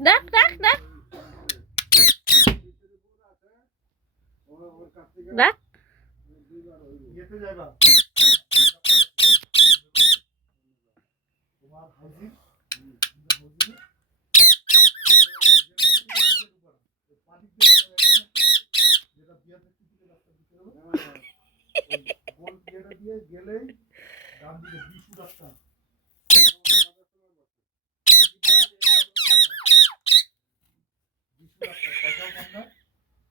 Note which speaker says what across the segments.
Speaker 1: ডাক ডাক ডাক ডাক
Speaker 2: তোমার যেটা রাস্তা দিতে হবে। গোল বিয়াটা দিয়ে গেলেই ডান দিকে বিশু রাস্তা। বিশু রাস্তা পয়সাও কম না।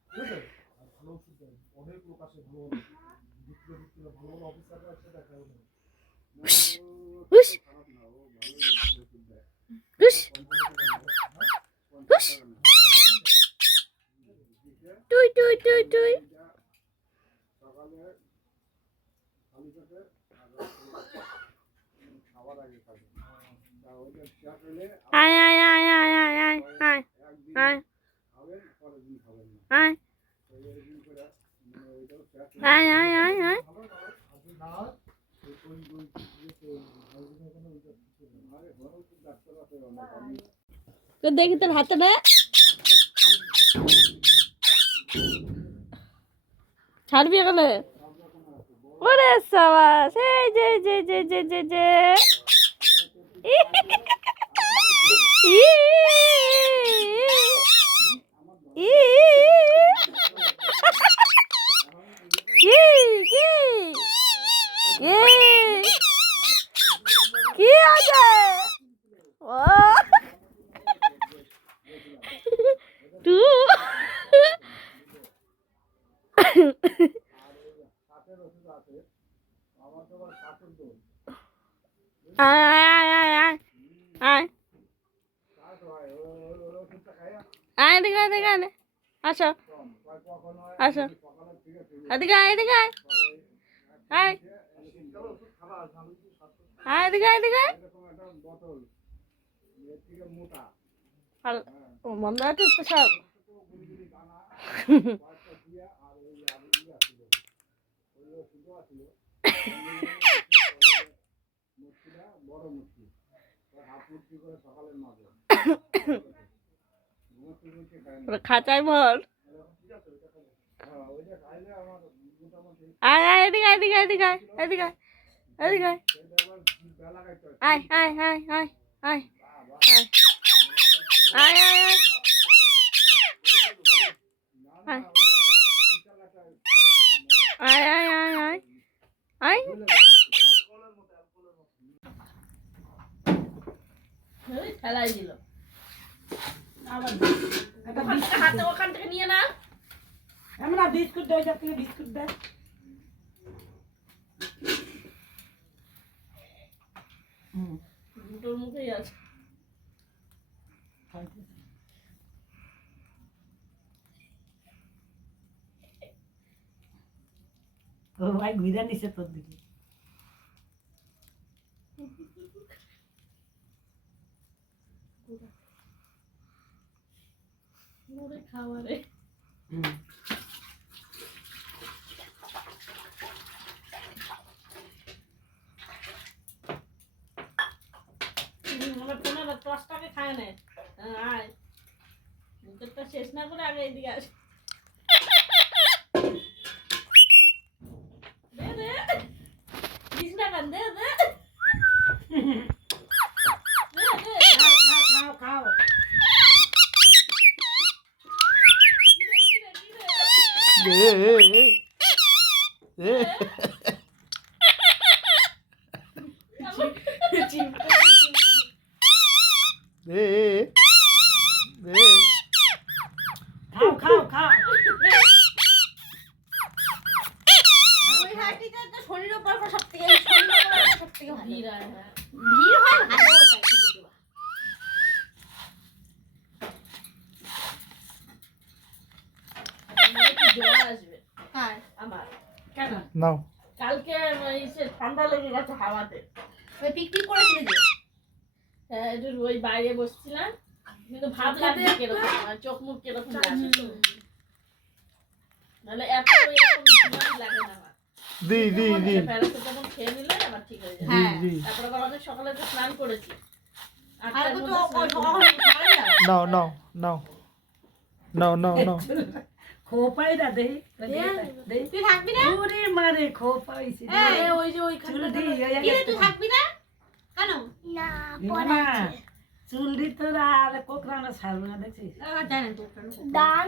Speaker 2: ঠিক আছে? আর ভালো ওষুধ দেয়। অনেক লোক আসে ভালো ভালো। বিক্রি বিক্রি ভালো ভালো অফিসাররা আছে দেখা হবে
Speaker 1: তালিকাতে আয় আয় আয় আয় আয় আয় আয় আয়। এরকম আয় আয় আয় আয়। দেখি তোর হাতে না ছাড়বি এখানে। ブレス様せいじぇじぇじぇじぇじぇ আয় এদিকে আয় আসো আয় এদিকে আয় আয় আয় এদিকে আয় এদিকে আয় ও মন্দ আছে তো সব আর ওই আর আসলো ওই শুধু খাঁচায় ভর আয় আয়, এদিকে এদিকে এদিকে এদিকে এদিকে আয় আয় আয় আয় আয় আয় আয় আয় আয় আয় আয় আয় আয় খেলাই দিল। হাতে ওখান থেকে নিয়ে না
Speaker 3: আমরা বিস্কুট দেয় যার থেকে বিস্কুট দেয়
Speaker 1: দুটোর মুখেই আছে।
Speaker 3: ও ভাই ঘুরে নিছে তোর দিকে।
Speaker 1: মুড়ে খাবারে আমার পনেরো দশ টাকা খায় না হ্যাঁ, আয় মুখেরটা শেষ না করে আগে এদিকে আস দে দে দিস না কেন দে দে দে,
Speaker 3: Yeah.
Speaker 2: নাও।
Speaker 1: কালকে ঠান্ডা লেগে গেছে হাওয়াতে।
Speaker 4: ওই পিকনিক করেছিল যে?
Speaker 1: হ্যাঁ, একটু ওই বাইরে বসছিলাম। কিন্তু ভাবলাম যে কীরকম চোখ মুখ কীরকম লাগে নাহলে এত এরকম লাগে না
Speaker 2: দি দি দি।
Speaker 5: প্যারাসিটামল খেয়ে নিলে আবার ঠিক হয়ে যাবে
Speaker 4: হ্যাঁ
Speaker 5: তারপরে আবার অনেক সকালে তো স্নান করেছি।
Speaker 4: আর তো?
Speaker 2: নাও নাও নাও। নাও নাও নাও।
Speaker 3: খোপাই না দে
Speaker 4: তুই থাকবি না?
Speaker 3: ওরে মারে খোপাইছে
Speaker 4: এই,
Speaker 5: ওই যে ওই
Speaker 3: চুল দি
Speaker 4: তুই থাকবি না? কেন?
Speaker 3: না চুল দি তোরা আর কোকরানো ছাড়বে না দেখছিস?
Speaker 4: জানেন তো
Speaker 1: দান